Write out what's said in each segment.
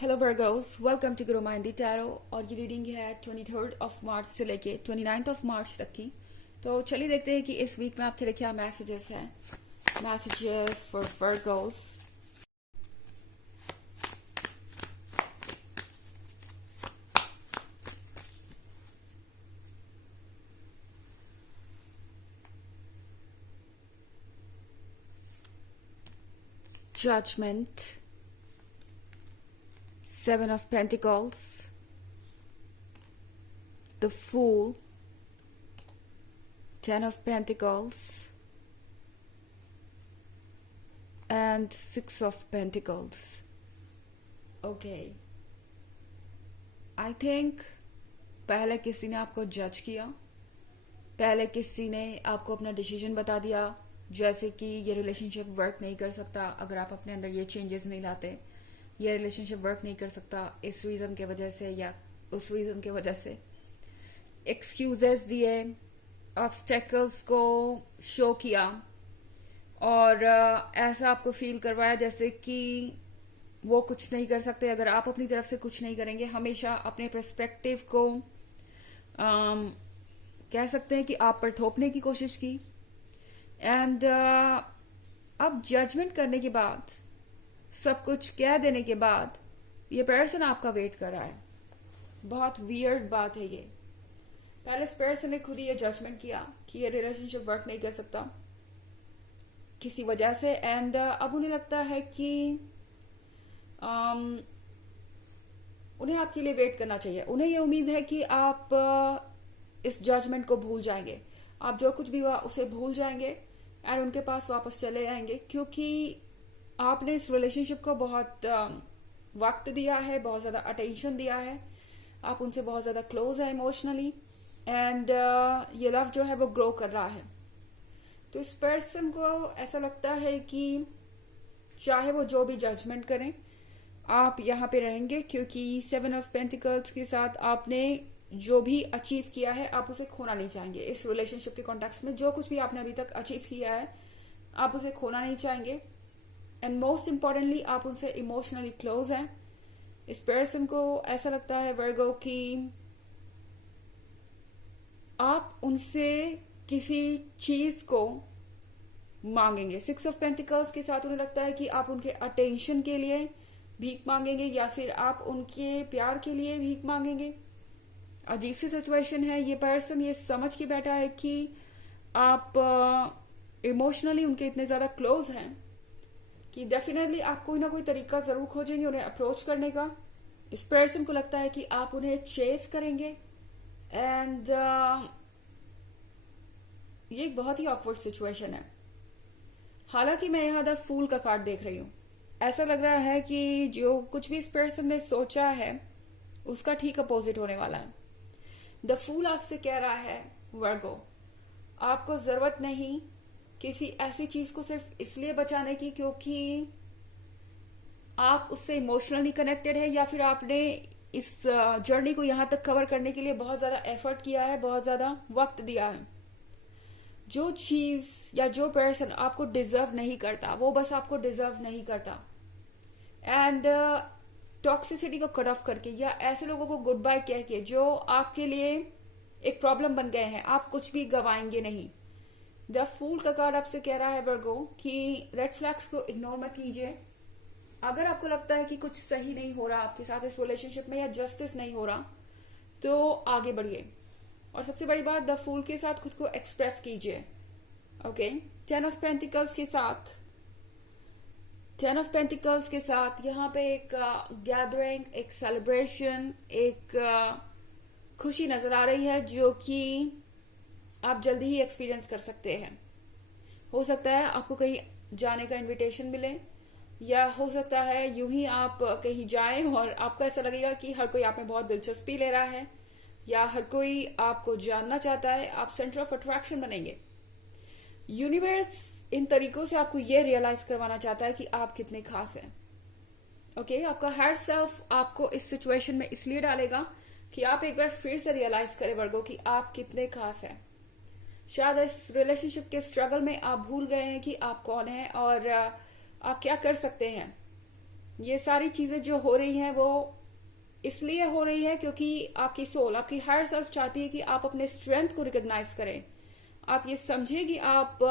Hello Virgo's, welcome to Guru माइंडी tarot. और ये reading है 23 ऑफ मार्च से लेके 29 ऑफ मार्च तक की। तो चलिए देखते हैं कि इस वीक में आपके लिए क्या मैसेजेस हैं। Messages for Virgos. Judgement, 7 of Pentacles, the Fool, 10 of Pentacles, and 6 of Pentacles. Okay. I think पहले किसी ने आपको जज किया, पहले किसी ने आपको अपना डिसीजन बता दिया, जैसे कि ये रिलेशनशिप वर्क नहीं कर सकता अगर आप अपने अंदर ये चेंजेस नहीं लाते। ये रिलेशनशिप वर्क नहीं कर सकता इस रीजन के वजह से या उस रीजन के वजह से। एक्सक्यूजेस दिए, ऑब्स्टेकल्स को शो किया और ऐसा आपको फील करवाया जैसे कि वो कुछ नहीं कर सकते अगर आप अपनी तरफ से कुछ नहीं करेंगे। हमेशा अपने पर्सपेक्टिव को कह सकते हैं कि आप पर थोपने की कोशिश की। एंड अब जजमेंट करने के बाद, सब कुछ कह देने के बाद, ये पर्सन आपका वेट कर रहा है। बहुत वियर्ड बात है ये। पहले इस पर्सन ने खुद ही ये जजमेंट किया कि ये रिलेशनशिप वर्क नहीं कर सकता किसी वजह से। एंड अब उन्हें लगता है कि उन्हें आपके लिए वेट करना चाहिए। उन्हें ये उम्मीद है कि आप इस जजमेंट को भूल जाएंगे, आप जो कुछ भी हुआ उसे भूल जाएंगे एंड उनके पास वापस चले आएंगे, क्योंकि आपने इस रिलेशनशिप को बहुत वक्त दिया है, बहुत ज्यादा अटेंशन दिया है, आप उनसे बहुत ज्यादा क्लोज है इमोशनली। एंड ये लव जो है वो ग्रो कर रहा है। तो इस पर्सन को ऐसा लगता है कि चाहे वो जो भी जजमेंट करें, आप यहाँ पे रहेंगे, क्योंकि 7 ऑफ पेंटिकल्स के साथ आपने जो भी अचीव किया है आप उसे खोना नहीं चाहेंगे। इस रिलेशनशिप के कॉन्टेक्स्ट में जो कुछ भी आपने अभी तक अचीव किया है आप उसे खोना नहीं चाहेंगे। एंड मोस्ट इम्पॉर्टेंटली आप उनसे इमोशनली क्लोज हैं। इस पर्सन को ऐसा लगता है वर्गो कि आप उनसे किसी चीज को मांगेंगे। 6 ऑफ पेंटिकल्स के साथ उन्हें लगता है कि आप उनके अटेंशन के लिए भीख मांगेंगे या फिर आप उनके प्यार के लिए भीख मांगेंगे। अजीब सी सिचुएशन है। ये पर्सन ये समझ के बैठा है कि आप इमोशनली उनके इतने ज्यादा क्लोज हैं कि डेफिनेटली आप कोई ना कोई तरीका जरूर खोजेंगे उन्हें अप्रोच करने का। इस पर्सन को लगता है कि आप उन्हें चेस करेंगे। एंड ये एक बहुत ही ऑकवर्ड सिचुएशन है। हालांकि मैं यहां द फूल का कार्ड देख रही हूं। ऐसा लग रहा है कि जो कुछ भी इस पर्सन ने सोचा है उसका ठीक अपोजिट होने वाला है। द फूल आपसे कह रहा है वर्गो, आपको जरूरत नहीं किसी ऐसी चीज को सिर्फ इसलिए बचाने की क्योंकि आप उससे इमोशनली कनेक्टेड है, या फिर आपने इस जर्नी को यहां तक कवर करने के लिए बहुत ज्यादा एफर्ट किया है, बहुत ज्यादा वक्त दिया है। जो चीज या जो पर्सन आपको डिजर्व नहीं करता वो बस आपको डिजर्व नहीं करता। एंड टॉक्सिसिटी को कट ऑफ करके या ऐसे लोगों को गुड बाय कह के जो आपके लिए एक प्रॉब्लम बन गए हैं, आप कुछ भी गवाएंगे नहीं। द फूल का कार्ड आपसे कह रहा है वर्गो कि रेड फ्लैग्स को इग्नोर मत कीजिए। अगर आपको लगता है कि कुछ सही नहीं हो रहा आपके साथ इस रिलेशनशिप में या जस्टिस नहीं हो रहा तो आगे बढ़िए। और सबसे बड़ी बात, द फूल के साथ खुद को एक्सप्रेस कीजिए। ओके, 10 ऑफ पेंटिकल्स के साथ, 10 ऑफ पेंटिकल्स के साथ यहाँ पे एक गैदरिंग, एक सेलिब्रेशन, एक खुशी नजर आ रही है जो कि आप जल्दी ही एक्सपीरियंस कर सकते हैं। हो सकता है आपको कहीं जाने का इनविटेशन मिले, या हो सकता है यूं ही आप कहीं जाएं और आपको ऐसा लगेगा कि हर कोई आप में बहुत दिलचस्पी ले रहा है या हर कोई आपको जानना चाहता है। आप सेंटर ऑफ अट्रैक्शन बनेंगे। यूनिवर्स इन तरीकों से आपको ये रियलाइज करवाना चाहता है कि आप कितने खास हैं। ओके, आपका हायर सेल्फ आपको इस सिचुएशन में इसलिए डालेगा कि आप एक बार फिर से रियलाइज करें वर्गो कि आप कितने खास हैं। शायद इस रिलेशनशिप के स्ट्रगल में आप भूल गए हैं कि आप कौन हैं और आप क्या कर सकते हैं। ये सारी चीजें जो हो रही हैं वो इसलिए हो रही है क्योंकि आपकी सोल, आपकी हायर सेल्फ चाहती है कि आप अपने स्ट्रेंथ को रिकॉग्नाइज करें। आप ये समझे कि आप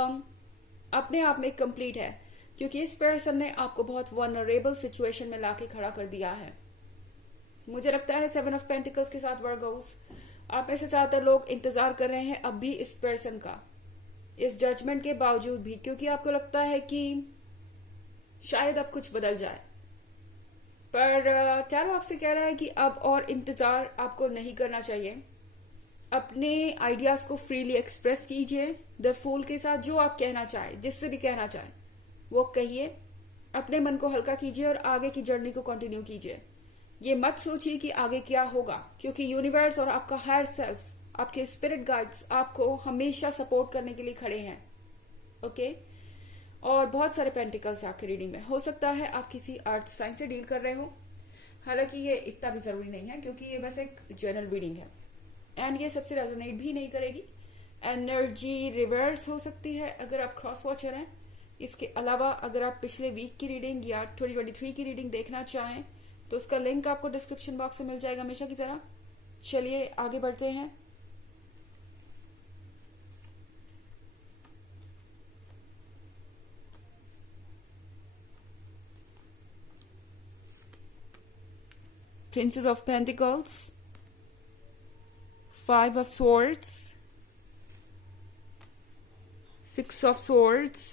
अपने आप में कंप्लीट है, क्योंकि इस पर्सन ने आपको बहुत वनरेबल सिचुएशन में लाके खड़ा कर दिया है। मुझे लगता है 7 ऑफ पेंटिकल्स के साथ वर्गोस, आप में से ज्यादातर लोग इंतजार कर रहे हैं अब भी इस पर्सन का, इस जजमेंट के बावजूद भी, क्योंकि आपको लगता है कि शायद अब कुछ बदल जाए। पर टैरो आपसे कह रहा है कि अब और इंतजार आपको नहीं करना चाहिए। अपने आइडियाज को फ्रीली एक्सप्रेस कीजिए द फूल के साथ। जो आप कहना चाहें, जिससे भी कहना चाहें वो कहिए, अपने मन को हल्का कीजिए और आगे की जर्नी को कंटिन्यू कीजिए। ये मत सोचिए कि आगे क्या होगा, क्योंकि यूनिवर्स और आपका हायर सेल्फ, आपके स्पिरिट गाइड्स आपको हमेशा सपोर्ट करने के लिए खड़े हैं। ओके और बहुत सारे पेंटिकल्स आपकी रीडिंग में। हो सकता है आप किसी अर्थ साइन से डील कर रहे हो, हालांकि ये इतना भी जरूरी नहीं है क्योंकि ये बस एक जनरल रीडिंग है एंड ये सबसे रेजोनेट भी नहीं करेगी। एनर्जी रिवर्स हो सकती है अगर आप क्रॉस वॉचर हैं। इसके अलावा अगर आप पिछले वीक की रीडिंग या 2023 की रीडिंग देखना चाहें तो उसका लिंक आपको डिस्क्रिप्शन बॉक्स में मिल जाएगा हमेशा की तरह। चलिए आगे बढ़ते हैं। Princess of Pentacles, 5 of Swords, 6 of Swords,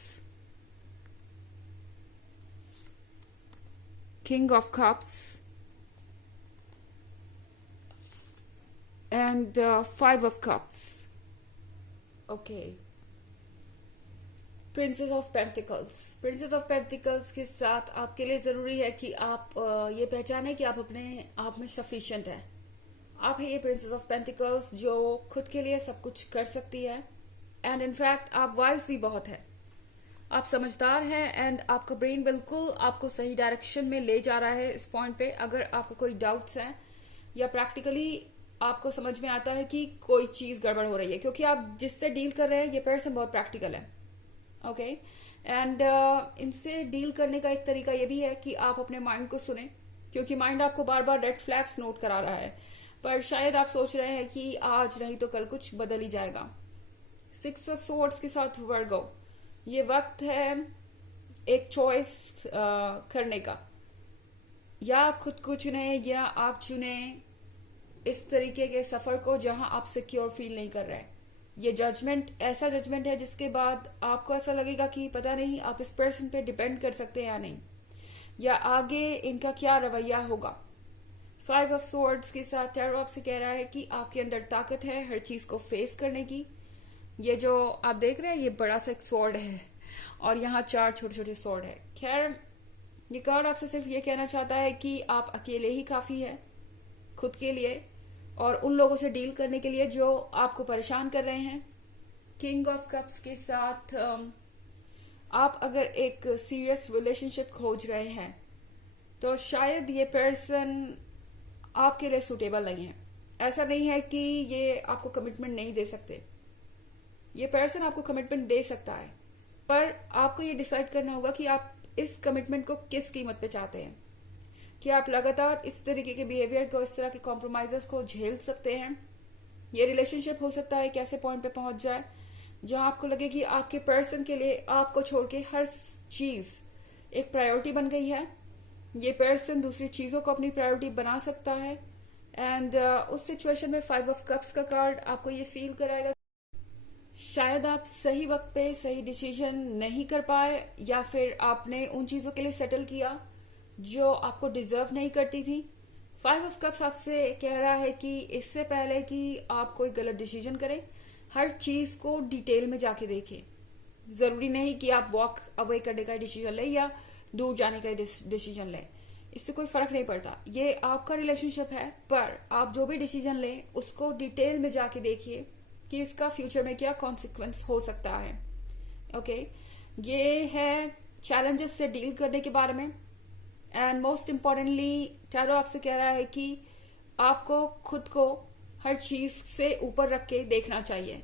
King of Cups, and 5 of Cups. Okay. Princess of pentacles. Princess of pentacles के साथ आपके लिए जरूरी है कि आप ये पहचाने कि आप अपने आप में सफिशिएंट है। आप है ये प्रिंसेस ऑफ पेंटिकल्स जो खुद के लिए सब कुछ कर सकती है एंड इनफैक्ट आप वाइज भी बहुत है। आप समझदार हैं एंड आपका ब्रेन बिल्कुल आपको सही डायरेक्शन में ले जा रहा है। इस पॉइंट पे अगर आपको कोई डाउट्स हैं या प्रैक्टिकली आपको समझ में आता है कि कोई चीज गड़बड़ हो रही है, क्योंकि आप जिससे डील कर रहे हैं ये पर्सन बहुत प्रैक्टिकल है। ओके एंड इनसे डील करने का एक तरीका ये भी है कि आप अपने माइंड को सुने, क्योंकि माइंड आपको बार बार रेड फ्लैग्स नोट करा रहा है, पर शायद आप सोच रहे हैं कि आज नहीं तो कल कुछ बदल ही जाएगा। 6 ऑफ सोर्ड्स के साथ वर्गो, ये वक्त है एक चॉइस करने का, या खुद को चुने या आप चुने इस तरीके के सफर को जहां आप सिक्योर फील नहीं कर रहे हैं। ये जजमेंट ऐसा जजमेंट है जिसके बाद आपको ऐसा लगेगा कि पता नहीं आप इस पर्सन पे डिपेंड कर सकते हैं या नहीं, या आगे इनका क्या रवैया होगा। 5 ऑफ सोर्ड्स के साथ टैरो आपसे कह रहा है कि आपके अंदर ताकत है हर चीज को फेस करने की। ये जो आप देख रहे हैं ये बड़ा सा एक स्वॉर्ड है और यहाँ 4 छोटे छोटे स्वॉर्ड है। खैर ये कार्ड आपसे सिर्फ ये कहना चाहता है कि आप अकेले ही काफी है खुद के लिए और उन लोगों से डील करने के लिए जो आपको परेशान कर रहे हैं। किंग ऑफ कप्स के साथ आप अगर एक सीरियस रिलेशनशिप खोज रहे हैं तो शायद ये पर्सन आपके लिए सुटेबल नहीं है। ऐसा नहीं है कि ये आपको कमिटमेंट नहीं दे सकते, ये पर्सन आपको कमिटमेंट दे सकता है, पर आपको ये डिसाइड करना होगा कि आप इस कमिटमेंट को किस कीमत पे चाहते हैं। कि आप लगातार इस तरीके के बिहेवियर को, इस तरह के कॉम्प्रोमाइजेस को झेल सकते हैं। ये रिलेशनशिप हो सकता है एक ऐसे पॉइंट पे पहुंच जाए जहां आपको लगे कि आपके पर्सन के लिए आपको छोड़ के हर चीज एक प्रायोरिटी बन गई है। ये पर्सन दूसरी चीजों को अपनी प्रायोरिटी बना सकता है एंड उस सिचुएशन में 5 ऑफ कप्स का कार्ड आपको ये फील कराएगा शायद आप सही वक्त पे सही डिसीजन नहीं कर पाए, या फिर आपने उन चीजों के लिए सेटल किया जो आपको डिजर्व नहीं करती थी। 5 ऑफ कप्स आपसे कह रहा है कि इससे पहले कि आप कोई गलत डिसीजन करें हर चीज को डिटेल में जाके देखें। जरूरी नहीं कि आप वॉक अवे करने का डिसीजन लें या दूर जाने का डिसीजन लें, इससे कोई फर्क नहीं पड़ता। ये आपका रिलेशनशिप है, पर आप जो भी डिसीजन लें उसको डिटेल में जाके देखिए कि इसका फ्यूचर में क्या कॉन्सिक्वेंस हो सकता है। ओके ये है चैलेंजेस से डील करने के बारे में एंड मोस्ट इम्पोर्टेंटली टैरो आपसे कह रहा है कि आपको खुद को हर चीज से ऊपर रख के देखना चाहिए।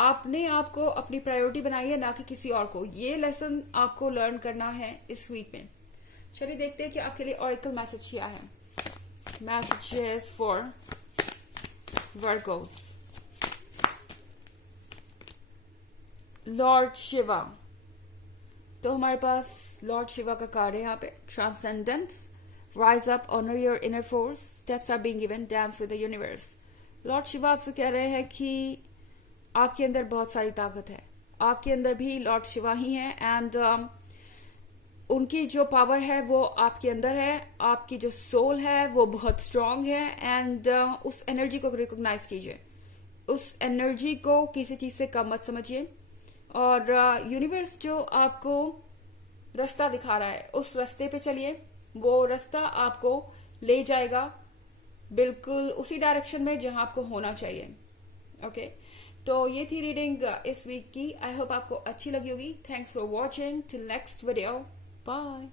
आपने आपको अपनी प्रायोरिटी बनाई है, ना कि किसी और को। ये लेसन आपको लर्न करना है इस वीक में। चलिए देखते हैं कि आपके लिए ऑरिकल मैसेज क्या है. Messages for Virgo's. Lord Shiva. तो हमारे पास लॉर्ड शिवा का कार्ड है यहाँ पे. Transcendence. Rise up, honour your inner force, steps are being given, dance with the universe. Lord Shiva आपसे कह रहे हैं कि आपके अंदर बहुत सारी ताकत है. आपके अंदर भी लॉर्ड शिवा ही है एंड उनकी जो पावर है वो आपके अंदर है. आपकी जो सोल है वो बहुत स्ट्रांग है एंड उस एनर्जी को रिकॉग्नाइज कीजिए. उस एनर्जी को किसी चीज से कम मत समझिए. और यूनिवर्स जो आपको रास्ता दिखा रहा है उस रास्ते पे चलिए. वो रास्ता आपको ले जाएगा बिल्कुल उसी डायरेक्शन में जहां आपको होना चाहिए. ओके, तो ये थी रीडिंग इस वीक की. आई होप आपको अच्छी लगी होगी. Thanks for watching. Till next video. Bye.